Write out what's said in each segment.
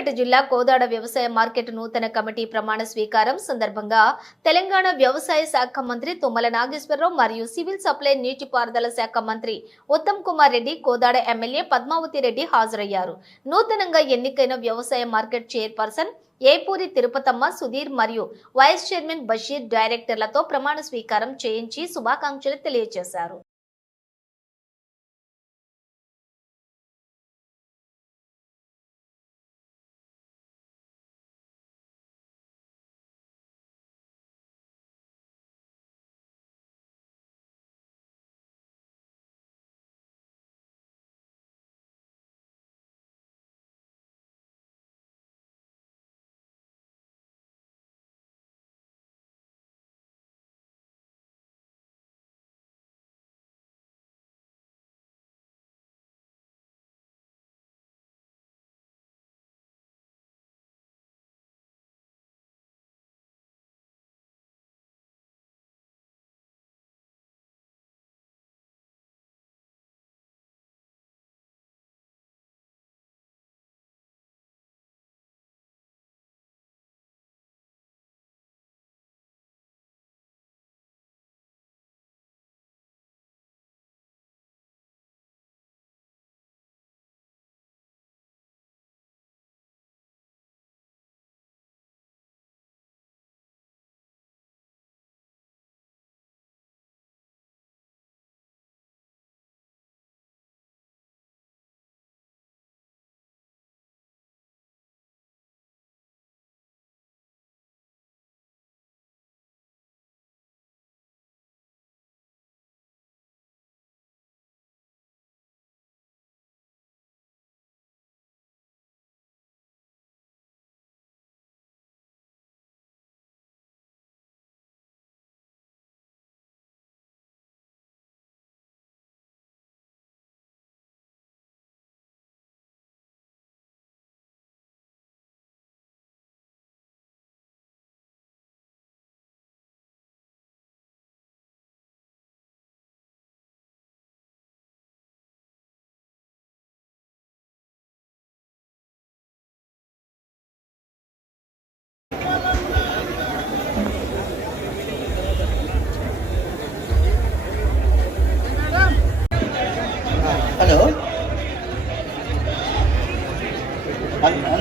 సిద్దిపేట జిల్లా కోదాడ వ్యవసాయ మార్కెట్ నూతన కమిటీ ప్రమాణ స్వీకారం సందర్భంగా తెలంగాణ వ్యవసాయ శాఖ మంత్రి తుమ్మల నాగేశ్వరరావు మరియు సివిల్ సప్లై నీటిపారుదల శాఖ మంత్రి ఉత్తమ్ కుమార్ రెడ్డి కోదాడ ఎమ్మెల్యే పద్మావతి రెడ్డి హాజరయ్యారు నూతనంగా ఎన్నికైన వ్యవసాయ మార్కెట్ చైర్పర్సన్ ఏపూరి తిరుపతమ్మ సుధీర్ మరియు వైస్ చైర్మన్ బషీర్ డైరెక్టర్లతో ప్రమాణ స్వీకారం చేయించి శుభాకాంక్షలు తెలియజేశారు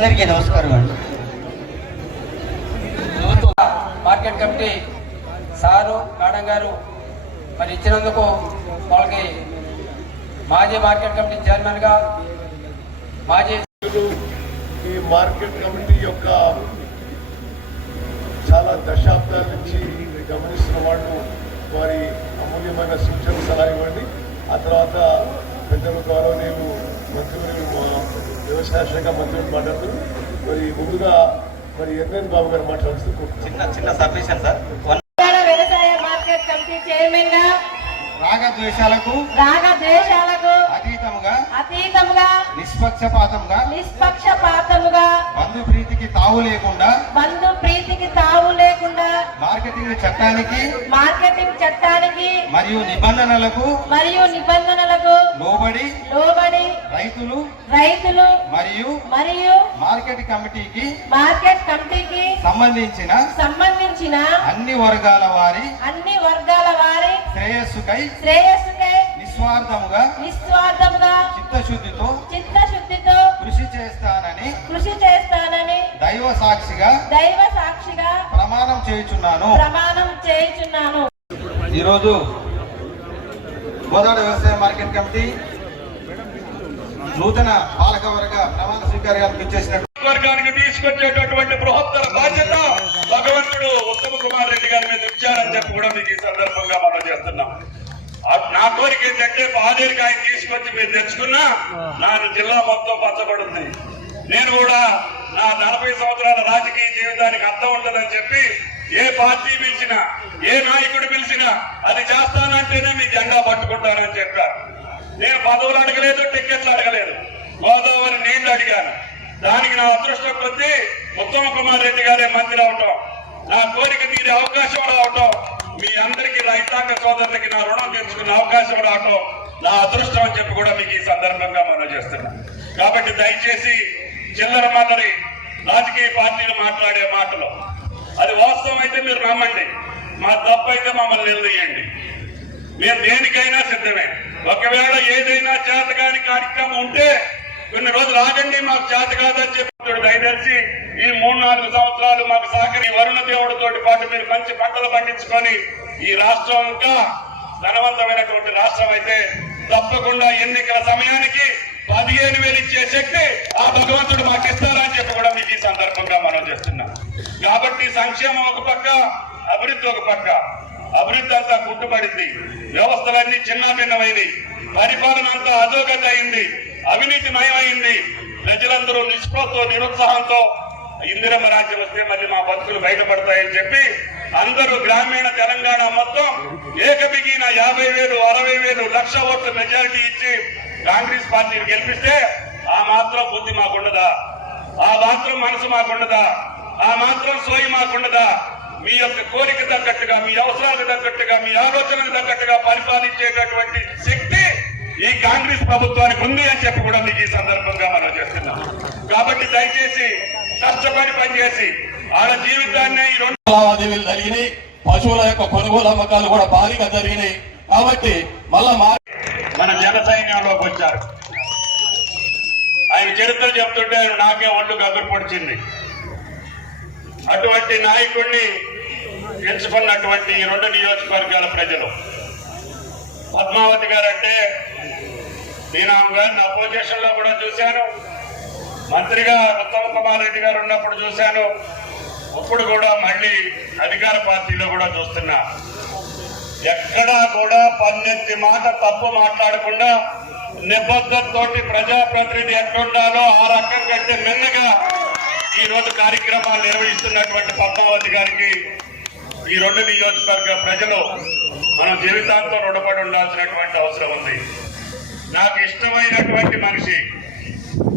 అందరికీ నమస్కారం అండి మార్కెట్ కమిటీ సారు మేడం గారు మరి ఇచ్చినందుకు వాళ్ళకి మాజీ మార్కెట్ కమిటీ చైర్మన్గా మాజీ ఈ మార్కెట్ కమిటీ యొక్క చాలా దశాబ్దాల నుంచి గమనిస్తున్న వాళ్ళు వారి అమూల్యమైన సూచనలు సలహా ఇవ్వండి ఆ తర్వాత పెద్దల ద్వారా నేను మంత్రివర్యులు వ్యవసాయ మంత్రి మాట్లాడుతూ మరి ముందుగా మరి ఎన్ఎన్ బాబు గారు మాట్లాడుతూ చిన్న చిన్న సబ్మిషన్ సార్ వ్యవసాయ మార్కెట్ కమిటీ చైర్మన్ నిష్పక్షపాతంగా నిష్పక్షపాతముగా బంధు ప్రీతికి తావు లేకుండా బంధు ప్రీతికి తావు లేకుండా మార్కెటింగ్ చట్టానికి మార్కెటింగ్ చట్టానికి మరియు నిబంధనలకు మరియు నిబంధనలకు లోబడి లోబడి రైతులు రైతులు మరియు మరియు మార్కెట్ కమిటీకి మార్కెట్ కమిటీకి సంబంధించిన సంబంధించిన అన్ని వర్గాల వారి అన్ని వర్గాల వారి శ్రేయస్సుకై శ్రేయస్సుకై నిస్వార్థముగా నిస్వార్థముగా చిత్తశుద్ధితో చిత్త చేస్తానని కృషి చేస్తానని దైవ సాక్షిగా దైవ సాక్షిగా ప్రమాణం చేయుచున్నాను ప్రమాణం చేయుచున్నాను రోజు గోదావరి వ్యవసాయ మార్కెట్ కమిటీ నూతన పాలక వర్గ ప్రమాణ స్వీకారానికి ఇచ్చేసినట్టు వర్గానికి తీసుకొచ్చేటటువంటి బృహత్తర బాధ్యత భగవంతుడు ఉత్తమ కుమార్ రెడ్డి గారి మీద ఇచ్చారని చెప్పి కూడా మీకు ఈ సందర్భంగా మనం చేస్తున్నాం నా కోరిక ఏంటంటే పాదేరికి తీసుకొచ్చి మీరు తెచ్చుకున్నా నా జిల్లా మొత్తం పచ్చబడుతుంది నేను కూడా నా నలభై సంవత్సరాల రాజకీయ జీవితానికి అర్థం ఉంటుందని చెప్పి ఏ పార్టీ పిలిచినా ఏ నాయకుడు పిలిచినా అది చేస్తానంటేనే మీ జెండా పట్టుకుంటానని చెప్పారు నేను పదవులు అడగలేదు టికెట్లు అడగలేదు గోదావరి నీళ్లు అడిగాను దానికి నా అదృష్టం కొద్దీ ఉత్తమ కుమార్ రెడ్డి గారే మంత్రి అవటం నా కోరిక తీరే అవకాశం రావటం మీ అందరికీ రైతాంగ సోదరులకి నా రుణం తీర్చుకునే అవకాశం రావటం నా అదృష్టం అని చెప్పి కూడా మీకు ఈ సందర్భంగా మనం చేస్తున్నా కాబట్టి దయచేసి చిల్లర మాదిరి రాజకీయ పార్టీలు మాట్లాడే మాటలు అది వాస్తవం అయితే మీరు నమ్మండి మా తప్పు అయితే మమ్మల్ని నిలదీయండి మేము దేనికైనా సిద్ధమే ఒకవేళ ఏదైనా చేతగాని కార్యక్రమం ఉంటే కొన్ని రోజులు ఆగండి మాకు చేత కాదని చెప్పి దయచేసి ఈ మూడు నాలుగు సంవత్సరాలు మాకు సహకరి వరుణ దేవుడితోటి పాటు మీరు మంచి పంటలు పండించుకొని ఈ రాష్ట్రం ఇంకా ధనవంతమైనటువంటి రాష్ట్రం అయితే తప్పకుండా ఎన్నికల సమయానికి పదిహేను వేలు ఇచ్చే శక్తి ఆ భగవంతుడు మాకు ఇస్తారని చెప్పి కూడా మీకు ఈ సందర్భంగా మనం చేస్తున్నాం కాబట్టి సంక్షేమం ఒక పక్క అభివృద్ధి ఒక పక్క అభివృద్ధి అంతా కుట్టుబడింది వ్యవస్థలన్నీ భిన్నమైంది పరిపాలన అంతా అధోగతి అయింది అవినీతి మయమైంది ప్రజలందరూ నిష్పతో నిరుత్సాహంతో ఇందిరమ్మ రాజ్యం వస్తే మళ్ళీ మా బతుకులు బయటపడతాయని చెప్పి అందరూ గ్రామీణ తెలంగాణ మొత్తం ఏకబిగిన యాభై వేలు అరవై వేలు లక్ష ఓట్ల మెజారిటీ ఇచ్చి కాంగ్రెస్ పార్టీని గెలిపిస్తే ఆ మాత్రం బుద్ధి మాకుండదా ఆ మాత్రం మనసు మాకుండదా ఆ మాత్రం సోయి మాకుండదా మీ యొక్క కోరిక తగ్గట్టుగా మీ అవసరాలకు తగ్గట్టుగా మీ ఆలోచనకు తగ్గట్టుగా పరిపాలించేటటువంటి శక్తి ఈ కాంగ్రెస్ ప్రభుత్వానికి ఉంది అని చెప్పి కూడా మీకు ఈ సందర్భంగా మనం చేస్తున్నాం కాబట్టి దయచేసి కష్టపడి పనిచేసి వాళ్ళ జీవితాన్ని ఈ రెండు లావాదేవీలు జరిగినాయి పశువుల యొక్క కొనుగోలు అమ్మకాలు కూడా భారీగా జరిగినాయి కాబట్టి మళ్ళా మన జన సైన్యంలోకి వచ్చారు ఆయన చరిత్ర చెప్తుంటే నాకే ఒళ్ళు గగ్గరు పొడిచింది అటువంటి నాయకుడిని ఎంచుకున్నటువంటి రెండు నియోజకవర్గాల ప్రజలు పద్మావతి గారు అంటే నేను ఆమె గారిని అపోజిషన్ లో కూడా చూశాను మంత్రిగా ఉత్తమ్ కుమార్ రెడ్డి గారు ఉన్నప్పుడు చూశాను ఇప్పుడు కూడా మళ్ళీ అధికార పార్టీలో కూడా చూస్తున్నా ఎక్కడా కూడా పన్నెత్తి మాట తప్పు మాట్లాడకుండా నిబద్ధతతో ప్రజాప్రతినిధి ఎట్లుండాలో ఆ రకం కంటే ఈ ఈరోజు కార్యక్రమాలు నిర్వహిస్తున్నటువంటి పద్మావతి గారికి ఈ రెండు నియోజకవర్గ ప్రజలు మన జీవితాంతం రుణపడి ఉండాల్సినటువంటి అవసరం ఉంది నాకు ఇష్టమైనటువంటి మనిషి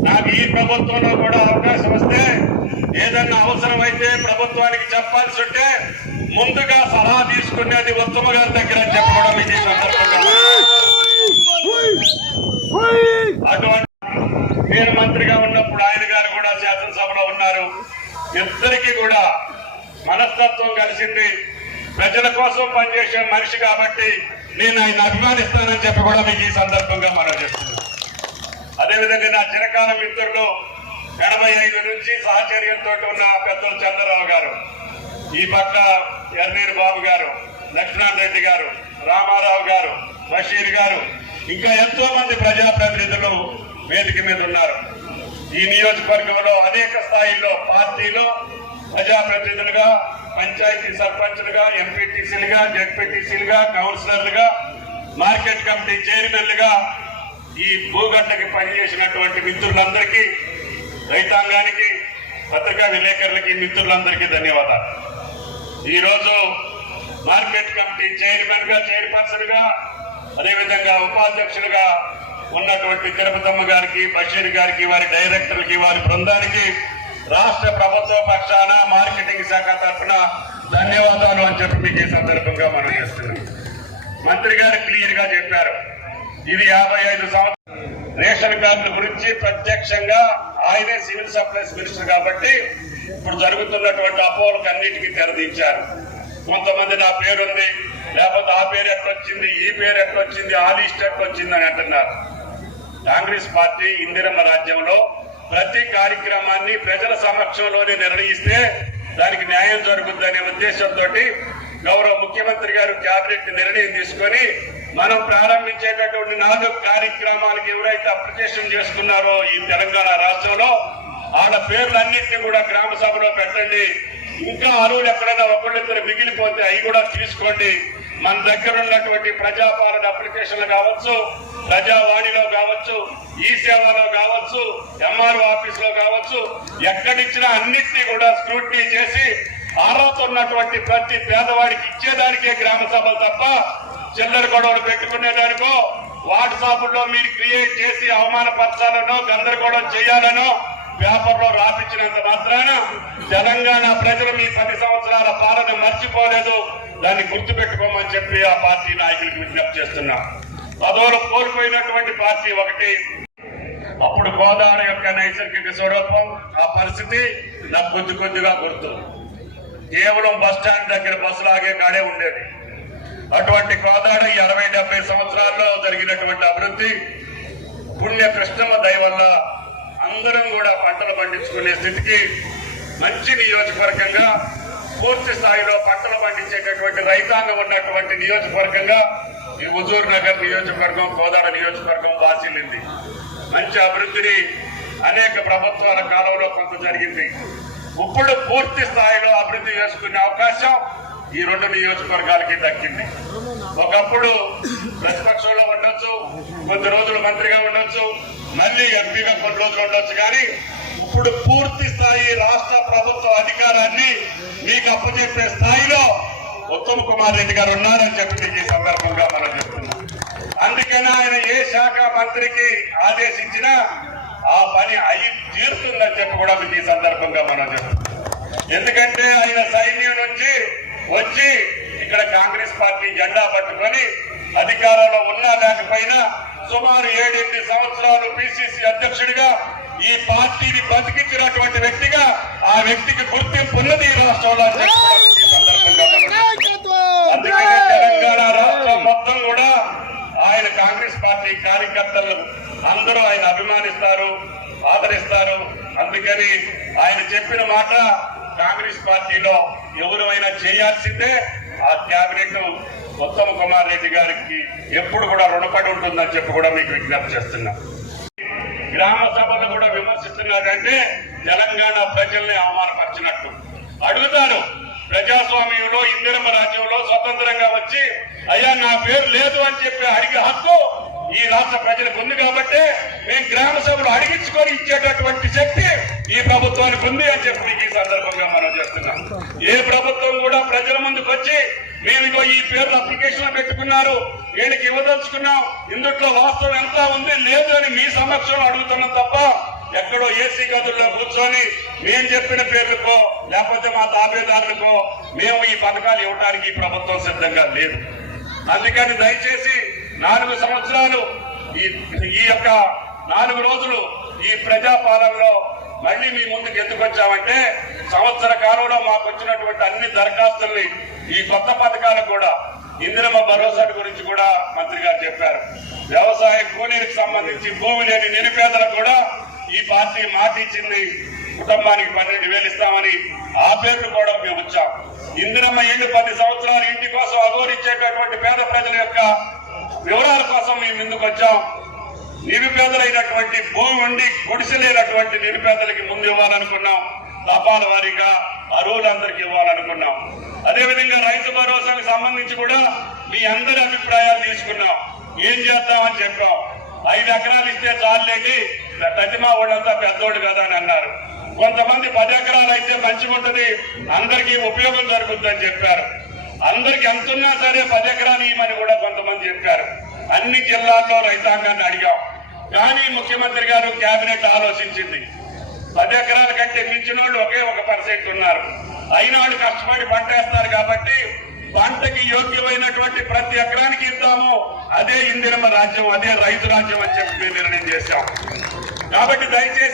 నాకు ఈ ప్రభుత్వంలో కూడా అవకాశం వస్తే ఏదన్నా అవసరమైతే ప్రభుత్వానికి చెప్పాల్సి ఉంటే ముందుగా సలహా తీసుకునేది ఉత్తమ గారి దగ్గర చెప్పడం ఇది అటువంటి నేను మంత్రిగా ఉన్నప్పుడు ఆయన గారు కూడా శాసనసభలో ఉన్నారు ఇద్దరికి కూడా మనస్తత్వం కలిసింది ప్రజల కోసం పనిచేసే మనిషి కాబట్టి నేను ఆయన అభిమానిస్తానని చెప్పి కూడా మీకు ఈ సందర్భంగా మనం చెప్తున్నాను అదేవిధంగా నా చిరకాల మిత్రులు ఎనభై ఐదు నుంచి సహచర్యంతో ఉన్న పెద్దలు చంద్రరావు గారు ఈ పక్క ఎర్నీరు బాబు గారు లక్ష్మణ్ రెడ్డి గారు రామారావు గారు బషీర్ గారు ఇంకా ఎంతో మంది ప్రజాప్రతినిధులు వేదిక మీద ఉన్నారు ఈ నియోజకవర్గంలో అనేక స్థాయిల్లో పార్టీలో ప్రజాప్రతినిధులుగా పంచాయతీ సర్పంచ్లుగా ఎంపీటీసీలుగా జడ్పీటీసీలుగా కౌన్సిలర్లుగా మార్కెట్ కమిటీ చైర్మన్లుగా ఈ భూగడ్డకి పనిచేసినటువంటి మిత్రులందరికీ రైతాంగానికి పత్రికా విలేకరులకి మిత్రులందరికీ ధన్యవాదాలు ఈరోజు మార్కెట్ కమిటీ చైర్మన్ గా చైర్పర్సన్ గా అదేవిధంగా ఉపాధ్యక్షులుగా ఉన్నటువంటి తిరుపతమ్మ గారికి బషీర్ గారికి వారి డైరెక్టర్లకి వారి బృందానికి రాష్ట్ర ప్రభుత్వ పక్షాన మార్కెటింగ్ శాఖ తరఫున ధన్యవాదాలు అని చెప్పి మీకు ఈ సందర్భంగా మనం చేస్తున్నాం మంత్రి గారు క్లియర్ గా చెప్పారు ఇది యాభై ఐదు సంవత్సరాలు రేషన్ కార్డుల గురించి ప్రత్యక్షంగా ఆయనే సివిల్ సప్లైస్ మినిస్టర్ కాబట్టి ఇప్పుడు జరుగుతున్నటువంటి అపోహలకు అన్నిటికీ తెరదించారు కొంతమంది నా పేరుంది లేకపోతే ఆ పేరు ఎట్లొచ్చింది ఈ పేరు ఎట్లొచ్చింది ఆ లిస్ట్ ఎట్లొచ్చింది అని అంటున్నారు కాంగ్రెస్ పార్టీ ఇందిరమ్మ రాజ్యంలో ప్రతి కార్యక్రమాన్ని ప్రజల సమక్షంలోనే నిర్ణయిస్తే దానికి న్యాయం జరుగుతుందనే ఉద్దేశంతో గౌరవ ముఖ్యమంత్రి గారు క్యాబినెట్ నిర్ణయం తీసుకొని మనం ప్రారంభించేటటువంటి నాలుగు కార్యక్రమాలకు ఎవరైతే అప్రదేశం చేసుకున్నారో ఈ తెలంగాణ రాష్ట్రంలో వాళ్ళ పేర్లన్నింటినీ కూడా గ్రామ సభలో పెట్టండి ఇంకా అరువులు ఎక్కడైనా ఒకళ్ళిద్దరు మిగిలిపోతే అవి కూడా తీసుకోండి మన దగ్గర ఉన్నటువంటి ప్రజాపాలన అప్లికేషన్లు కావచ్చు ప్రజావాణిలో కావచ్చు ఈ సేవలో కావచ్చు ఎంఆర్ఓ ఆఫీస్ లో కావచ్చు ఎక్కడిచ్చినా అన్నింటినీ కూడా స్క్రూటినీ చేసి అర్హత ఉన్నటువంటి ప్రతి పేదవాడికి ఇచ్చేదానికే గ్రామ సభలు తప్ప చిల్లర గొడవలు పెట్టుకునేదానికో లో మీరు క్రియేట్ చేసి అవమానపరచాలనో గందరగోళం చేయాలనో పేపర్లో రాపించినంత మాత్రాన తెలంగాణ ప్రజలు మీ పది సంవత్సరాల పాలన మర్చిపోలేదు దాన్ని గుర్తుపెట్టుకోమని చెప్పి ఆ పార్టీ నాయకులకు విజ్ఞప్తి చేస్తున్నా పదవులు కోల్పోయినటువంటి పార్టీ ఒకటి అప్పుడు గోదావరి యొక్క నైసర్గిక స్వరూపం ఆ పరిస్థితి నాకు కొద్ది కొద్దిగా గుర్తు కేవలం బస్ స్టాండ్ దగ్గర బస్సు లాగే కాడే ఉండేది అటువంటి కోదాడ ఈ అరవై డెబ్బై సంవత్సరాల్లో జరిగినటువంటి అభివృద్ధి పుణ్య కృష్ణమ్మ దయ వల్ల అందరం కూడా పంటలు పండించుకునే స్థితికి మంచి నియోజకవర్గంగా పూర్తి స్థాయిలో పంటలు పండించేటటువంటి రైతాంగం ఉన్నటువంటి నియోజకవర్గంగా ఈ హుజూర్ నగర్ నియోజకవర్గం కోదాడ నియోజకవర్గం వాసిల్లింది మంచి అభివృద్ధిని అనేక ప్రభుత్వాల కాలంలో కొంత జరిగింది ఇప్పుడు పూర్తి స్థాయిలో అభివృద్ధి చేసుకునే అవకాశం ఈ రెండు నియోజకవర్గాలకి దక్కింది ఒకప్పుడు ప్రతిపక్షంలో ఉండొచ్చు కొద్ది రోజులు మంత్రిగా ఉండొచ్చు మళ్ళీ ఎంపీగా కొన్ని రోజులు ఉండొచ్చు కానీ ఇప్పుడు పూర్తి స్థాయి రాష్ట్ర ప్రభుత్వ అధికారాన్ని మీకు అప్పచెప్పే స్థాయిలో ఉత్తమ్ కుమార్ రెడ్డి గారు ఉన్నారని చెప్పి ఈ సందర్భంగా మనం చెప్తున్నాం అందుకనే ఆయన ఏ శాఖ మంత్రికి ఆదేశించినా ఆ పని అయి తీరుతుందని చెప్పి కూడా మీకు ఈ సందర్భంగా మనం చెప్తున్నాం ఎందుకంటే ఆయన సైన్యం నుంచి వచ్చి ఇక్కడ కాంగ్రెస్ పార్టీ జెండా పట్టుకొని అధికారంలో ఉన్నా లేకపోయినా సుమారు ఏడెనిమిది సంవత్సరాలు పిసిసి అధ్యక్షుడిగా ఈ పార్టీని బతికించినటువంటి వ్యక్తిగా ఆ వ్యక్తికి గుర్తింపు ఉన్నది ఈ రాష్ట్రంలో తెలంగాణ రాష్ట్రం మొత్తం కూడా ఆయన కాంగ్రెస్ పార్టీ కార్యకర్తలు అందరూ ఆయన అభిమానిస్తారు ఆదరిస్తారు అందుకని ఆయన చెప్పిన మాట కాంగ్రెస్ పార్టీలో ఎవరైనా చేయాల్సిందే ఆ క్యాబినెట్ ఉత్తమ్ కుమార్ రెడ్డి గారికి ఎప్పుడు కూడా రుణపడి ఉంటుందని చెప్పి కూడా మీకు విజ్ఞప్తి చేస్తున్నా గ్రామ సభలు కూడా విమర్శిస్తున్నారంటే తెలంగాణ ప్రజల్ని అవమానపరిచినట్టు అడుగుతారు ప్రజాస్వామ్యంలో ఇందిరమ్మ రాజ్యంలో స్వతంత్రంగా వచ్చి అయ్యా నా పేరు లేదు అని చెప్పి అడిగే హక్కు ఈ రాష్ట్ర ప్రజలకు ఉంది కాబట్టి మేము గ్రామ సభలు అడిగించుకొని ఇచ్చేటటువంటి శక్తి ఈ ప్రభుత్వం ప్రభుత్వానికి ఉంది అని చెప్పి మీకు ఈ సందర్భంగా మనం చేస్తున్నాం ఏ ప్రభుత్వం కూడా ప్రజల ముందుకు వచ్చి మేము ఇగో ఈ పేర్లు అప్లికేషన్ పెట్టుకున్నారు వీళ్ళకి ఇవ్వదలుచుకున్నాం ఇందుట్లో వాస్తవం ఎంత ఉంది లేదు అని మీ సమక్షంలో అడుగుతున్నాం తప్ప ఎక్కడో ఏసీ గదుల్లో కూర్చొని మేము చెప్పిన పేర్లకో లేకపోతే మా తాబేదారులకో మేము ఈ పథకాలు ఇవ్వడానికి ప్రభుత్వం సిద్ధంగా లేదు అందుకని దయచేసి నాలుగు సంవత్సరాలు ఈ యొక్క నాలుగు రోజులు ఈ ప్రజాపాలనలో మళ్ళీ మీ ముందుకు ఎందుకు వచ్చామంటే సంవత్సర కాలంలో మాకు వచ్చినటువంటి అన్ని దరఖాస్తుల్ని ఈ కొత్త పథకాలకు కూడా ఇందిరమ్మ భరోసా గురించి కూడా మంత్రి గారు చెప్పారు వ్యవసాయ కూలీలకు సంబంధించి భూమి లేని నిరుపేదలకు కూడా ఈ పార్టీ మాట ఇచ్చింది కుటుంబానికి పన్నెండు వేలు ఇస్తామని ఆ పేర్లు కూడా మేము వచ్చాం ఇందిరమ్మ ఇల్లు పది సంవత్సరాలు ఇంటి కోసం అగోరిచ్చేటటువంటి పేద ప్రజల యొక్క వివరాల కోసం మేము ఎందుకు వచ్చాం నిరుపేదలైనటువంటి భూమి ఉండి గుడిసెలేనటువంటి నిరుపేదలకి ముందు ఇవ్వాలనుకున్నాం తపాల వారిగా అరువులందరికీ ఇవ్వాలనుకున్నాం అదేవిధంగా రైతు భరోసాకు సంబంధించి కూడా మీ అందరి అభిప్రాయాలు తీసుకున్నాం ఏం చేద్దామని చెప్పాం ఐదు ఎకరాలు ఇస్తే చాలండి ప్రతిమా ఓడంతా పెద్దోడు కదా అని అన్నారు కొంతమంది పది ఎకరాలు అయితే మంచిగుంటది అందరికీ ఉపయోగం జరుగుతుందని చెప్పారు అందరికి ఎంతున్నా సరే పది ఎకరాలు ఇవ్వమని కూడా కొంతమంది చెప్పారు అన్ని జిల్లాల్లో రైతాంగాన్ని అడిగాం కానీ ముఖ్యమంత్రి గారు కేబినెట్ ఆలోచించింది పది ఎకరాల కంటే మించిన వాళ్ళు ఒకే ఒక పర్సెంట్ ఉన్నారు అయిన వాళ్ళు కష్టపడి పంట కాబట్టి పంటకి యోగ్యమైనటువంటి ప్రతి ఎకరానికి ఇద్దాము అదే ఇందిరమ్మ రాజ్యం అదే రైతు రాజ్యం అని చెప్పి నిర్ణయం చేశాం కాబట్టి దయచేసి